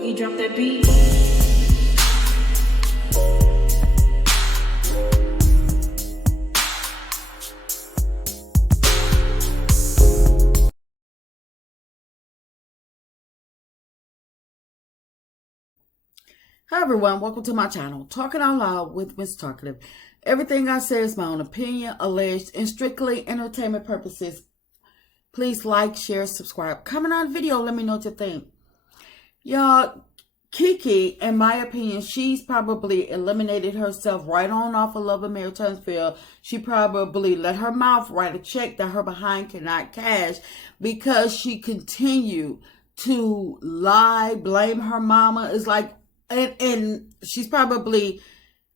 Boogie, drop that beat. Hi everyone, welcome to my channel, Talking Out Loud with Miss Talkative. Everything I say is my own opinion, alleged, and strictly entertainment purposes. Please like, share, subscribe, comment on the video, let me know what you think. Y'all, Kiki, in my opinion, she's probably eliminated herself right on off of Love and Marriage Huntsville. She probably let her mouth write a check that her behind cannot cash because she continued to lie, blame her mama. It's like, and she's probably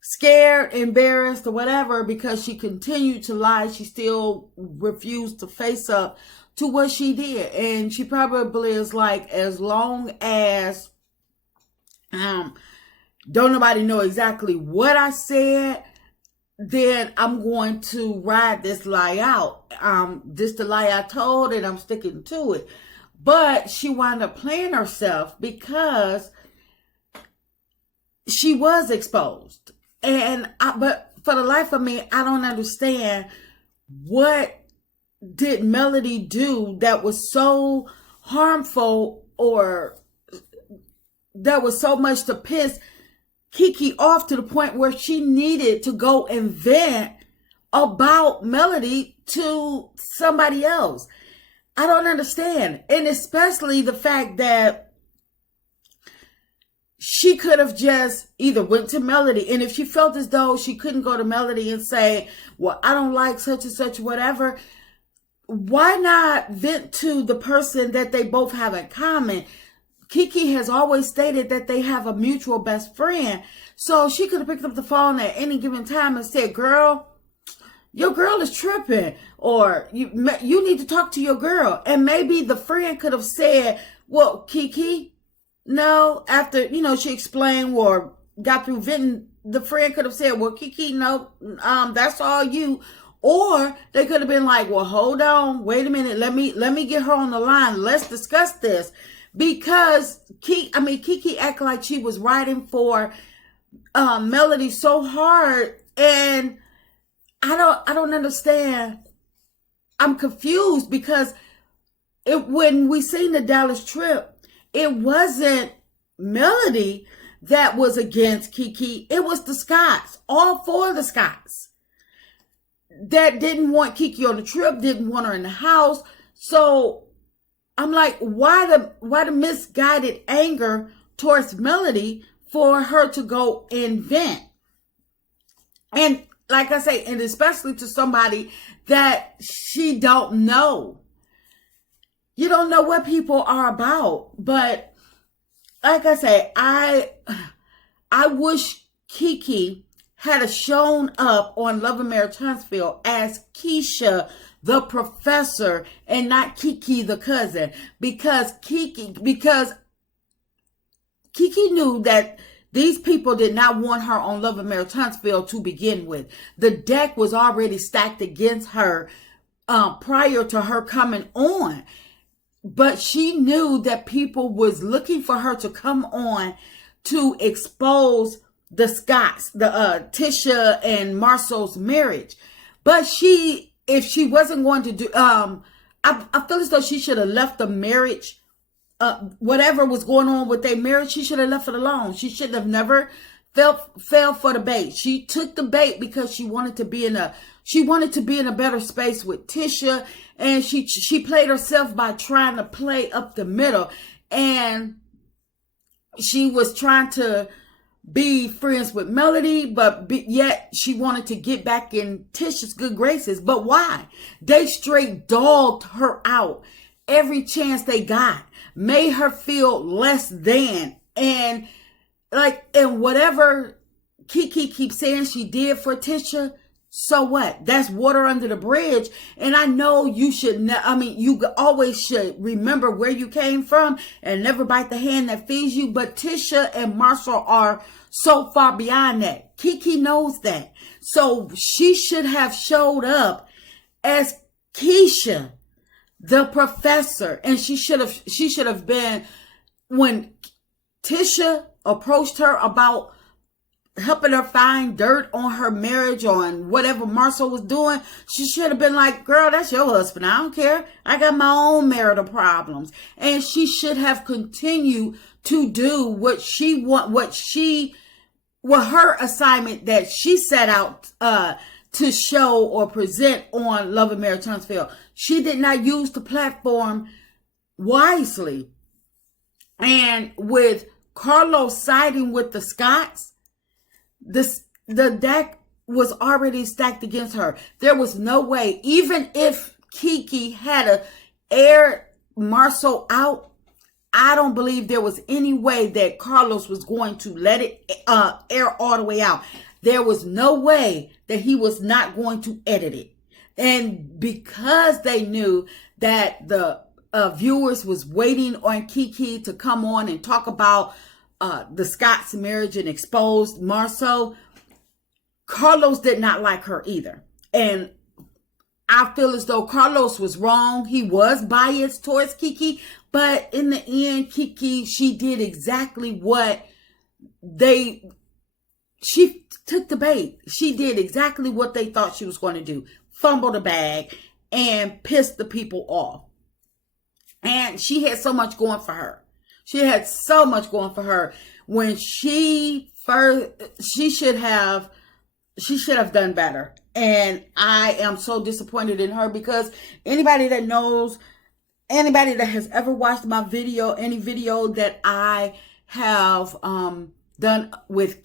scared, embarrassed, or whatever because she continued to lie. She still refused to face up to what she did. And she probably is like, as long as don't nobody know exactly what I said, then I'm going to ride this lie out. This the lie I told, and I'm sticking to it. But she wound up playing herself because she was exposed. But for the life of me, I don't understand what did Melody do that was so harmful or that was so much to piss Kiki off to the point where she needed to go and vent about Melody to somebody else. I don't understand. And especially the fact that she could have just either went to Melody, and if she felt as though she couldn't go to Melody and say, well, I don't like such and such, whatever, why not vent to the person that they both have in common? Kiki has always stated that they have a mutual best friend. So she could have picked up the phone at any given time and said, girl, your girl is tripping, or you need to talk to your girl. And maybe the friend could have said, well, Kiki, no, after, she explained or got through venting, the friend could have said, well, Kiki, no, that's all you. Or they could have been like, well, hold on, wait a minute, let me get her on the line. Let's discuss this. Because Kiki acted like she was riding for Melody so hard, and I don't understand. I'm confused because when we seen the Dallas trip, it wasn't Melody that was against Kiki. It was the Scotts, all four of the Scotts that didn't want Kiki on the trip, didn't want her in the house. So I'm like, why the misguided anger towards Melody for her to go and vent? And like I say, and especially to somebody that she don't know. You don't know what people are about. But like I say, I wish Kiki had shown up on Love and Marriage Huntsville as Keisha the professor and not Kiki the cousin, because Kiki knew that these people did not want her on Love and Marriage Huntsville to begin with. The deck was already stacked against her prior to her coming on. But she knew that people was looking for her to come on to expose the Scotts, the Tisha and Marcel's marriage. But if she wasn't going to do, I feel as though she should have left the marriage, whatever was going on with their marriage, she should have left it alone. She should have never fell for the bait. She took the bait because she wanted to be in a better space with Tisha, and she played herself by trying to play up the middle, and she was trying to be friends with Melody, but yet she wanted to get back in Tisha's good graces. But why? They straight dogged her out every chance they got, made her feel less than, and whatever Kiki keeps saying she did for Tisha, so what? That's water under the bridge. And I know you you always should remember where you came from and never bite the hand that feeds you. But Tisha and Marshall are so far beyond that. Kiki knows that. So she should have showed up as Keisha, the professor. And she should have been, when Tisha approached her about helping her find dirt on her marriage or on whatever Marcel was doing, she should have been like, girl, that's your husband. I don't care. I got my own marital problems. And she should have continued to do what her assignment that she set out to show or present on Love and Marriage Huntsville. She did not use the platform wisely. And with Carlos siding with the Scotts, the deck was already stacked against her. There was no way, even if Kiki had aired Marcel out, I don't believe there was any way that Carlos was going to let it air all the way out. There was no way that he was not going to edit it. And because they knew that the viewers was waiting on Kiki to come on and talk about the Scott's marriage and exposed Marcel, Carlos did not like her either. And I feel as though Carlos was wrong. He was biased towards Kiki, but in the end, Kiki, she did exactly what she took the bait. She did exactly what they thought she was going to do. Fumble the bag and piss the people off. And she had so much going for her. She had so much going for her. When she should have done better. And I am so disappointed in her, because anybody that has ever watched my video, any video that I have done with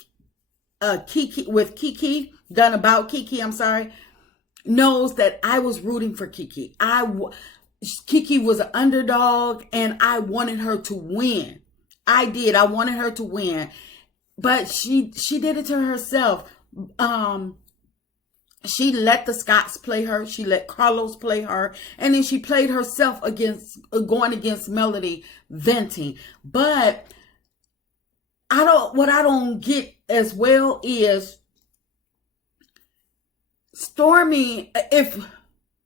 Kiki, done about Kiki, knows that I was rooting for Kiki. Kiki was an underdog and I wanted her to win. I did. I wanted her to win. But she did it to herself. She let the Scotts play her. She let Carlos play her. And then she played herself going against Melody, venting. But what I don't get as well is Stormy, if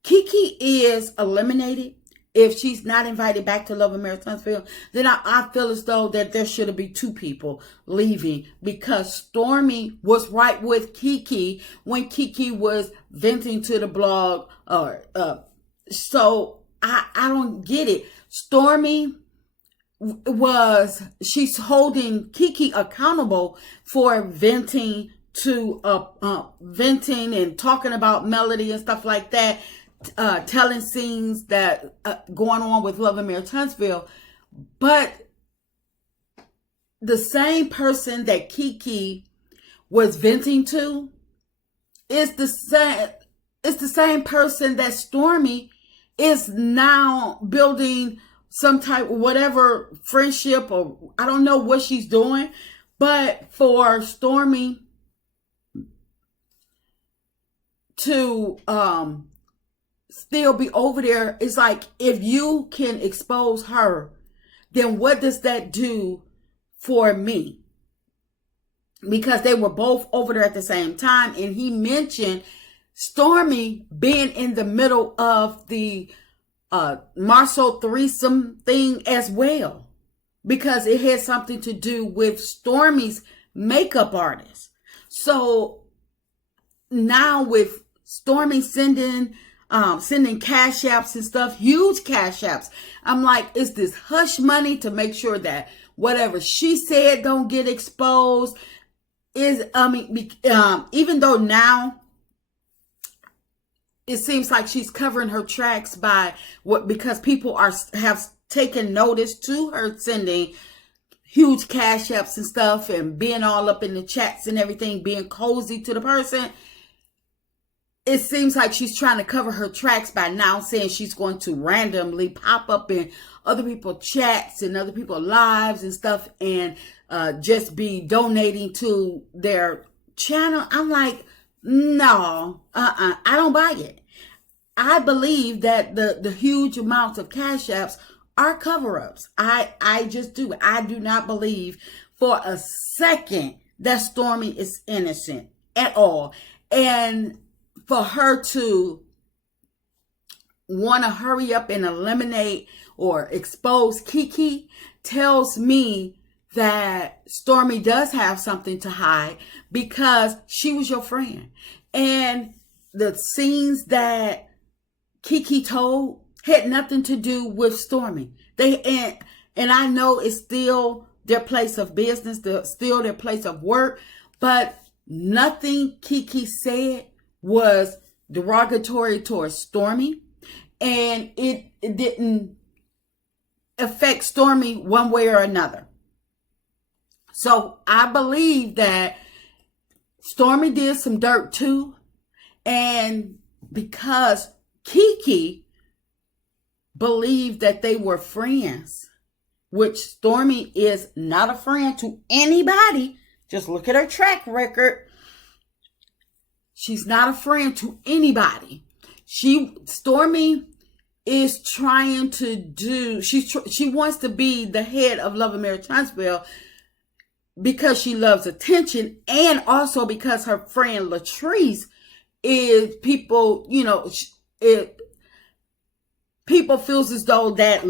Kiki is eliminated, if she's not invited back to Love and Marriage Huntsville, then I feel as though that there should be two people leaving, because Stormy was right with Kiki when Kiki was venting to the blog. So I don't get it. Stormy she's holding Kiki accountable for venting and talking about Melody and stuff like that. Telling scenes that going on with Love and Marriage Huntsville, but the same person that Kiki was venting to is the same. It's the same person that Stormy is now building some type of whatever friendship, or I don't know what she's doing, but for Stormy to still be over there, it's like, if you can expose her, then what does that do for me? Because they were both over there at the same time, and he mentioned Stormy being in the middle of the Marcel threesome thing as well, because it had something to do with Stormy's makeup artist. So now with Stormy sending cash apps and stuff, huge cash apps, I'm like, is this hush money to make sure that whatever she said don't get exposed? Even though now it seems like she's covering her tracks because people have taken notice to her sending huge cash apps and stuff and being all up in the chats and everything, being cozy to the person. It seems like she's trying to cover her tracks by now saying she's going to randomly pop up in other people's chats and other people's lives and stuff, and just be donating to their channel. I'm like, no, I don't buy it. I believe that the huge amounts of cash apps are cover-ups. I just do. I do not believe for a second that Stormy is innocent at all. And for her to want to hurry up and eliminate or expose Kiki tells me that Stormy does have something to hide because she was your friend. And the scenes that Kiki told had nothing to do with Stormy. And I know it's still their place of business, still their place of work, but nothing Kiki said was derogatory towards Stormy, and it didn't affect Stormy one way or another. So I believe that Stormy did some dirt too, and because Kiki believed that they were friends, which Stormy is not a friend to anybody. Just look at her track record. She's not a friend to anybody. Stormy is trying to do, she wants to be the head of Love and Marriage Huntsville because she loves attention, and also because her friend Latrice is people, people feels as though that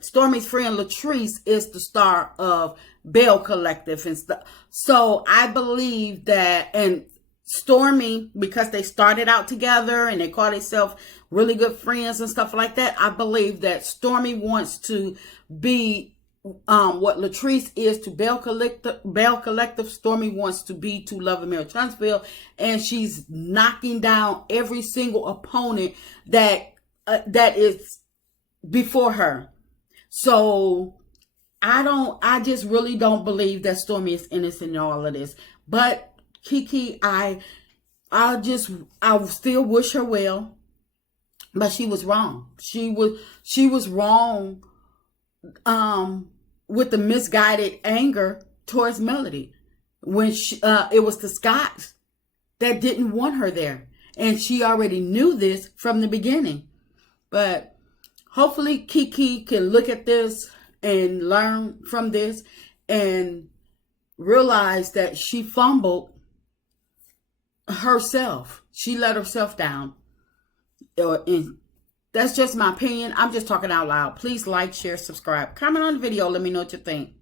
Stormy's friend Latrice is the star of Bell Collective and stuff. So I believe that, and Stormy, because they started out together and they call themselves really good friends and stuff like that, I believe that Stormy wants to be what Latrice is to Bell Collective. Stormy wants to be to Love and Marriage Huntsville, and she's knocking down every single opponent that is before her. So I just really don't believe that Stormy is innocent in all of this. But Kiki, I still wish her well, but she was wrong. She was wrong with the misguided anger towards Melody when it was the Scotts that didn't want her there, and she already knew this from the beginning. But hopefully Kiki can look at this and learn from this and realize that she fumbled herself. She let herself down. And that's just my opinion. I'm just talking out loud. Please like, share, subscribe, comment on the video. Let me know what you think.